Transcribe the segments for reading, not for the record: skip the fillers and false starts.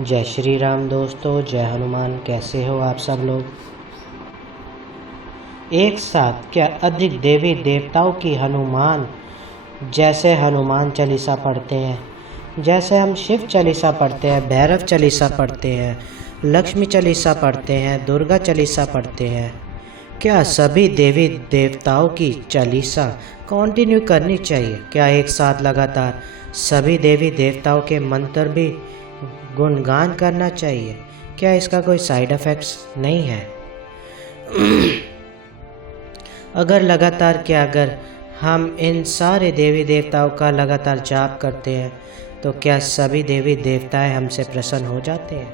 जय श्री राम दोस्तों, जय हनुमान। कैसे हो आप सब लोग? एक साथ क्या अधिक देवी देवताओं की हनुमान, जैसे हनुमान चालीसा पढ़ते हैं, जैसे हम शिव चालीसा पढ़ते हैं, भैरव चालीसा पढ़ते हैं, लक्ष्मी चालीसा पढ़ते हैं, दुर्गा चालीसा पढ़ते हैं, क्या सभी देवी देवताओं की चालीसा कंटिन्यू करनी चाहिए? क्या एक साथ लगातार सभी देवी देवताओं के मंत्र भी गुणगान करना चाहिए? क्या इसका कोई साइड इफ़ेक्ट्स नहीं है? अगर हम इन सारे देवी देवताओं का लगातार जाप करते हैं तो क्या सभी देवी देवताएं हमसे प्रसन्न हो जाते हैं?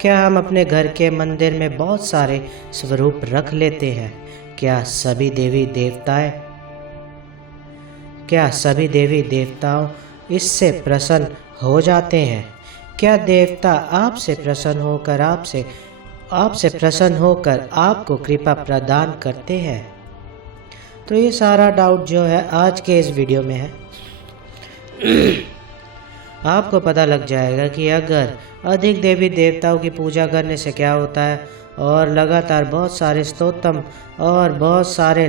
क्या हम अपने घर के मंदिर में बहुत सारे स्वरूप रख लेते हैं? क्या सभी देवी देवताओं इससे प्रसन्न हो जाते हैं? क्या देवता आपसे प्रसन्न होकर आपको कृपा प्रदान करते हैं? तो ये सारा डाउट जो है आज के इस वीडियो में है। आपको पता लग जाएगा कि अगर अधिक देवी देवताओं की पूजा करने से क्या होता है और लगातार बहुत सारे स्तोत्रम और बहुत सारे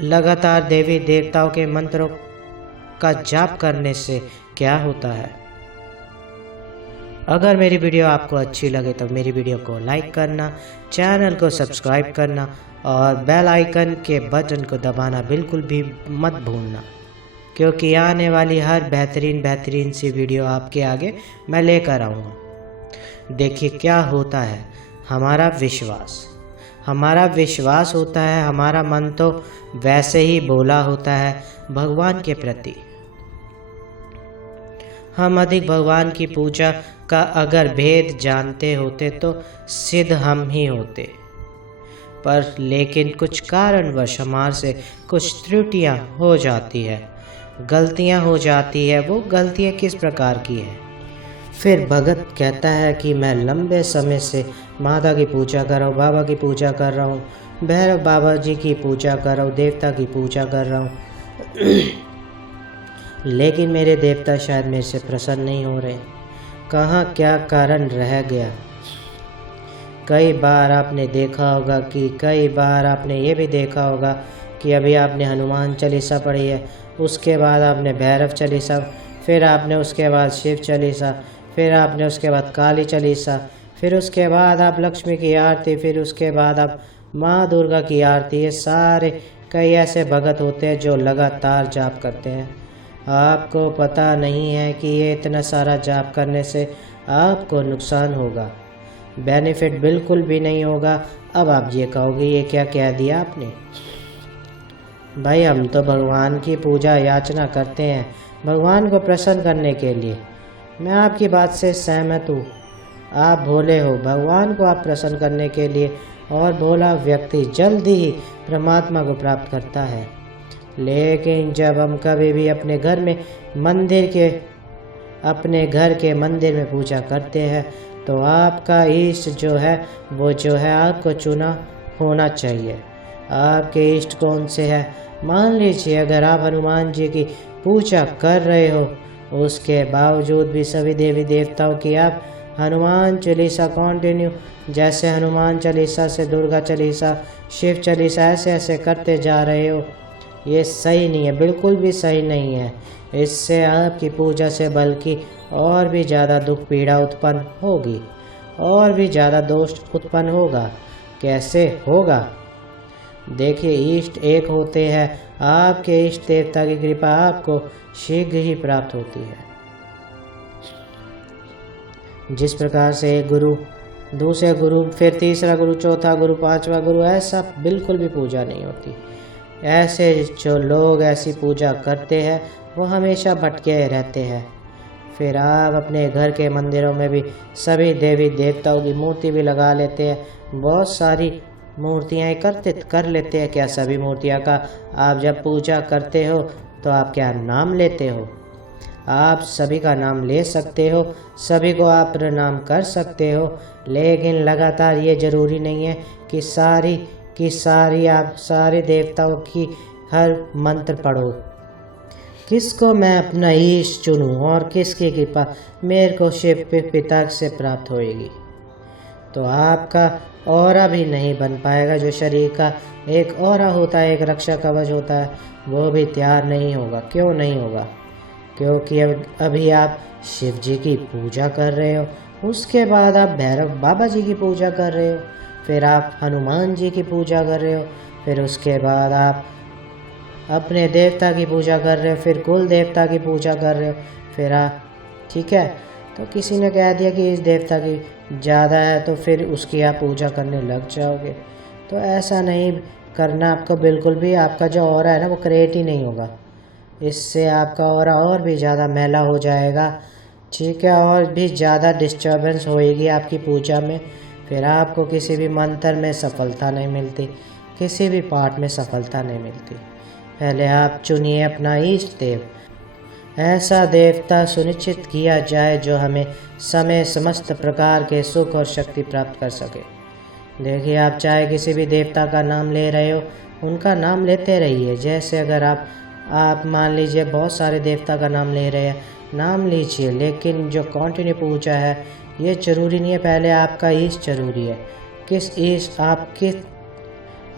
लगातार देवी देवताओं के मंत्रों का जाप करने से क्या होता है। अगर मेरी वीडियो आपको अच्छी लगे तो मेरी वीडियो को लाइक करना, चैनल को सब्सक्राइब करना और बेल आइकन के बटन को दबाना बिल्कुल भी मत भूलना, क्योंकि आने वाली हर बेहतरीन सी वीडियो आपके आगे मैं लेकर आऊँगा। देखिए क्या होता है, हमारा विश्वास होता है, हमारा मन तो वैसे ही बोला होता है भगवान के प्रति। हम अधिक भगवान की पूजा का अगर भेद जानते होते तो सिद्ध हम ही होते, पर लेकिन कुछ कारणवश हमारे से कुछ त्रुटियां हो जाती है, गलतियां हो जाती है। वो गलतियां किस प्रकार की है? फिर भगत कहता है कि मैं लंबे समय से माता की पूजा कर रहा हूँ, बाबा की पूजा कर रहा हूँ, भैरव बाबा जी की पूजा कर रहा हूँ, देवता की पूजा कर रहा हूँ, लेकिन मेरे देवता शायद मेरे से प्रसन्न नहीं हो रहे। कहाँ क्या कारण रह गया? कई बार आपने ये भी देखा होगा कि अभी आपने हनुमान चालीसा पढ़ी है, उसके बाद आपने भैरव चालीसा, फिर आपने उसके बाद शिव चालीसा, फिर आपने उसके बाद काली चालीसा, फिर उसके बाद आप लक्ष्मी की आरती, फिर उसके बाद आप माँ दुर्गा की आरती। ये सारे कई ऐसे भगत होते हैं जो लगातार जाप करते हैं। आपको पता नहीं है कि ये इतना सारा जाप करने से आपको नुकसान होगा, बेनिफिट बिल्कुल भी नहीं होगा। अब आप ये कहोगे ये क्या कह दिया आपने? भाई हम तो भगवान की पूजा याचना करते हैं भगवान को प्रसन्न करने के लिए। मैं आपकी बात से सहमत हूँ, आप भोले हो, भगवान को आप प्रसन्न करने के लिए, और भोला व्यक्ति जल्दी ही परमात्मा को प्राप्त करता है। लेकिन जब हम कभी भी अपने घर के मंदिर में पूजा करते हैं तो आपका इष्ट जो है आपको चुना होना चाहिए। आपके इष्ट कौन से है? मान लीजिए अगर आप हनुमान जी की पूजा कर रहे हो, उसके बावजूद भी सभी देवी देवताओं की आप हनुमान चालीसा कंटिन्यू, जैसे हनुमान चालीसा से दुर्गा चालीसा, शिव चालीसा, ऐसे करते जा रहे हो, ये सही नहीं है, बिल्कुल भी सही नहीं है। इससे आपकी पूजा से बल्कि और भी ज़्यादा दुख पीड़ा उत्पन्न होगी, और भी ज़्यादा दोष उत्पन्न होगा। कैसे होगा? देखिए, इष्ट एक होते हैं, आपके इष्ट देवता की कृपा आपको शीघ्र ही प्राप्त होती है। जिस प्रकार से एक गुरु, दूसरे गुरु, फिर तीसरा गुरु, चौथा गुरु, पांचवा गुरु, ऐसा बिल्कुल भी पूजा नहीं होती। ऐसे जो लोग ऐसी पूजा करते हैं वो हमेशा भटके रहते हैं। फिर आप अपने घर के मंदिरों में भी सभी देवी देवताओं की मूर्ति भी लगा लेते हैं, बहुत सारी मूर्तियाँ एकत्रित कर लेते हैं। क्या सभी मूर्तियाँ का आप जब पूजा करते हो तो आप क्या नाम लेते हो? आप सभी का नाम ले सकते हो, सभी को आप प्रणाम कर सकते हो, लेकिन लगातार ये ज़रूरी नहीं है कि सारी आप सारे देवताओं की हर मंत्र पढ़ो, किसको मैं अपना इष्ट चुनूं और किसकी कृपा मेरे को शिव पिता से प्राप्त होएगी। तो आपका ऑरा भी नहीं बन पाएगा। जो शरीर का एक ऑरा होता है, एक रक्षा कवच होता है, वो भी तैयार नहीं होगा। क्यों नहीं होगा? क्योंकि अभी आप शिव जी की पूजा कर रहे हो, उसके बाद आप भैरव बाबा जी की पूजा कर रहे हो, फिर आप हनुमान जी की पूजा कर रहे हो, फिर उसके बाद आप अपने देवता की पूजा कर रहे हो, फिर कुल देवता की पूजा कर रहे हो, फिर आप ठीक है। तो किसी ने कह दिया कि इस देवता की ज़्यादा है तो फिर उसकी आप पूजा करने लग जाओगे। तो ऐसा नहीं करना आपको बिल्कुल भी। आपका जो ऑरा है ना वो क्रिएट ही नहीं होगा। इससे आपका ऑरा और भी ज़्यादा मैला हो जाएगा, ठीक है, और भी ज़्यादा डिस्टर्बेंस होएगी आपकी पूजा में। फिर आपको किसी भी मंत्र में सफलता नहीं मिलती, किसी भी पाठ में सफलता नहीं मिलती। पहले आप चुनिए अपना इष्ट देव, ऐसा देवता सुनिश्चित किया जाए जो हमें समय समस्त प्रकार के सुख और शक्ति प्राप्त कर सके। देखिए, आप चाहे किसी भी देवता का नाम ले रहे हो, उनका नाम लेते रहिए। जैसे अगर आप मान लीजिए बहुत सारे देवता का नाम ले रहे हैं, नाम लीजिए, लेकिन जो कंटिन्यू पूजा है ये ज़रूरी नहीं है। पहले आपका इष्ट ज़रूरी है। किस इष्ट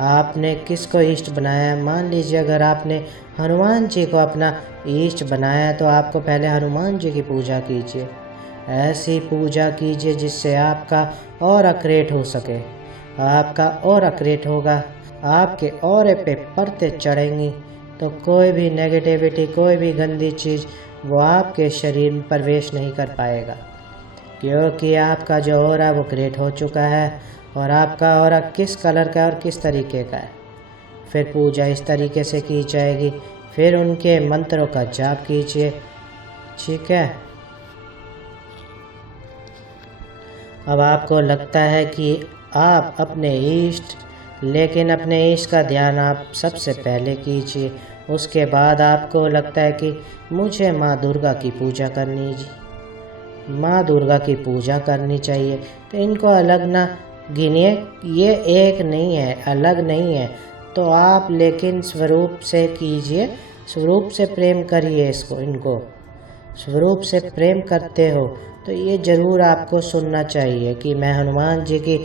आपने किसको इष्ट बनाया है? मान लीजिए अगर आपने हनुमान जी को अपना इष्ट बनाया है तो आपको पहले हनुमान जी की पूजा कीजिए। ऐसी पूजा कीजिए जिससे आपका और क्रिएट हो सके। आपका और क्रिएट होगा, आपके ऑरे पे परतें चढ़ेंगी, तो कोई भी नेगेटिविटी, कोई भी गंदी चीज़ वो आपके शरीर में प्रवेश नहीं कर पाएगा, क्योंकि आपका जो ऑरा वो क्रिएट हो चुका है। और आपका ऑरा किस कलर का और किस तरीके का है, फिर पूजा इस तरीके से की जाएगी। फिर उनके मंत्रों का जाप कीजिए, ठीक है। अब आपको लगता है कि आप अपने इष्ट, लेकिन अपने इष्ट का ध्यान आप सबसे पहले कीजिए। उसके बाद आपको लगता है कि मुझे माँ दुर्गा की पूजा करनी माँ दुर्गा की पूजा करनी चाहिए, तो इनको अलग ना गिनिए। ये एक नहीं है, अलग नहीं है। तो आप लेकिन स्वरूप से कीजिए, स्वरूप से प्रेम करिए इनको स्वरूप से प्रेम करते हो तो ये ज़रूर आपको सुनना चाहिए कि मैं हनुमान जी की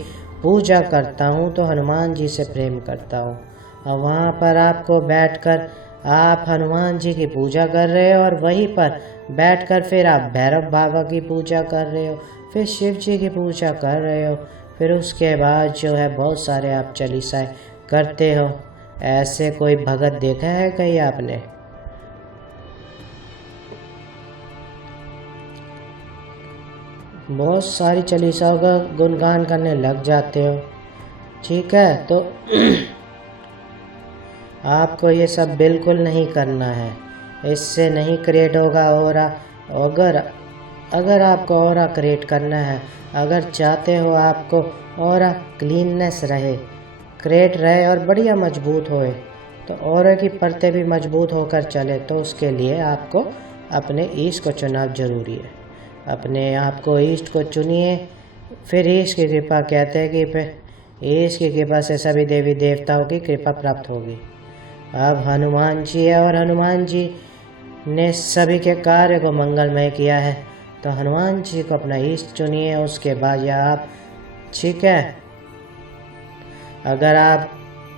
पूजा करता हूँ तो हनुमान जी से प्रेम करता हूँ। और वहाँ पर आपको बैठकर आप हनुमान जी की पूजा कर रहे हो, और वहीं पर बैठकर फिर आप भैरव बाबा की पूजा कर रहे हो, फिर शिव जी की पूजा कर रहे हो, फिर उसके बाद जो है बहुत सारे आप चालीसाएँ करते हो। ऐसे कोई भगत देखा है कहीं आपने? बहुत सारी चालीसाओं का गुणगान करने लग जाते हो, ठीक है। तो आपको ये सब बिल्कुल नहीं करना है, इससे नहीं क्रिएट होगा ऑरा। अगर आपको ऑरा क्रिएट करना है, अगर चाहते हो आपको ऑरा क्लीननेस रहे, क्रिएट रहे और बढ़िया मजबूत होए, तो ऑरा की परतें भी मजबूत होकर चले, तो उसके लिए आपको अपने इष्ट को चुनाव जरूरी है। अपने आप को इष्ट को चुनिए। फिर इष्ट की कृपा कहते हैं कि फिर इष्ट की कृपा से सभी देवी देवताओं की कृपा प्राप्त होगी। अब हनुमान जी है और हनुमान जी ने सभी के कार्य को मंगलमय किया है, तो हनुमान जी को अपना इष्ट चुनिए। उसके बाद या आप, ठीक है, अगर आप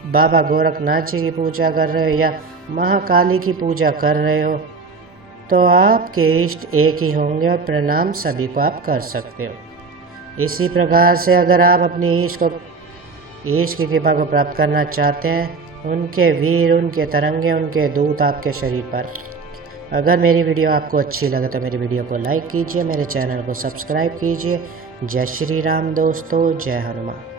बाबा गोरखनाथ जी की पूजा कर रहे हो या महाकाली की पूजा कर रहे हो, तो आपके इष्ट एक ही होंगे और प्रणाम सभी को आप कर सकते हो। इसी प्रकार से अगर आप अपनी इष्ट की कृपा को प्राप्त करना चाहते हैं, उनके वीर, उनके तरंगे, उनके दूत आपके शरीर पर। अगर मेरी वीडियो आपको अच्छी लगे तो मेरी वीडियो को लाइक कीजिए, मेरे चैनल को सब्सक्राइब कीजिए। जय श्री राम दोस्तों, जय हनुमान।